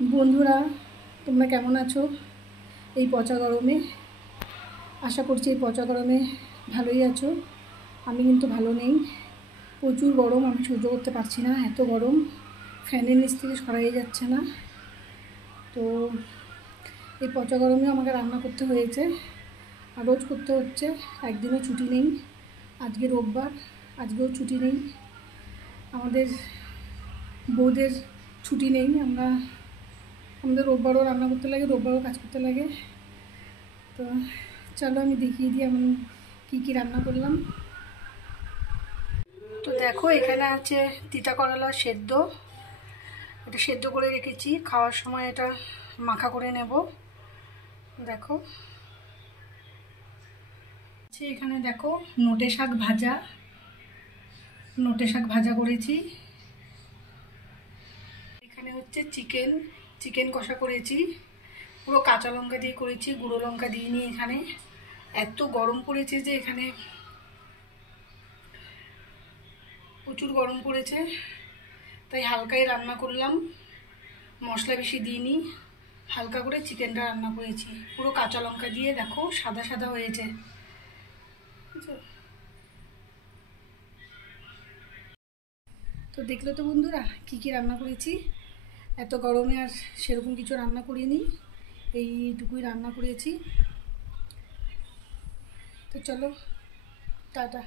বন্ধুরা, তোমরা কেমন আছো এই পচা গরমে? আশা করছি এই পচা গরমে ভালোই আছো। আমি কিন্তু ভালো নেই। প্রচুর গরম, আমি সহ্য করতে পারছি না, এত গরম। ফ্যানের নিচ থেকে সরাই যাচ্ছে না। তো এই পচা গরমে আমাকে রান্না করতে হয়েছে, আর রোজ করতে হচ্ছে। একদিনও ছুটি নেই। আজকে রোববার, আজকেও ছুটি নেই। আমাদের বউদের ছুটি নেই। আমাদের রোববারও রান্না করতে লাগে, রোববারও কাজ করতে লাগে। তো চলো আমি দেখিয়ে দিই আমি কী কী রান্না করলাম। তো দেখো, এখানে আছে তিতা করলা সেদ্ধ। এটা সেদ্ধ করে রেখেছি, খাওয়ার সময় এটা মাখা করে নেব। দেখো এখানে দেখো নোটে শাক ভাজা, নোটে শাক ভাজা করেছি। এখানে হচ্ছে চিকেন কষা করেছি। পুরো কাঁচা লঙ্কা দিয়ে করেছি, গুঁড়ো লঙ্কা দিইনি এখানে। এত গরম পড়েছে যে এখানে প্রচুর গরম পড়েছে, তাই হালকাই রান্না করলাম। মশলা বেশি দিইনি, হালকা করে চিকেনটা রান্না করেছি। পুরো কাঁচা লঙ্কা দিয়ে দেখো সাদা সাদা হয়েছে। তো দেখলে তো বন্ধুরা কী কী রান্না করেছি। এত গরমে আর সেরকম কিছু রান্না করিনি, এইটুকুই রান্না করেছি। তো চলো, টাটা।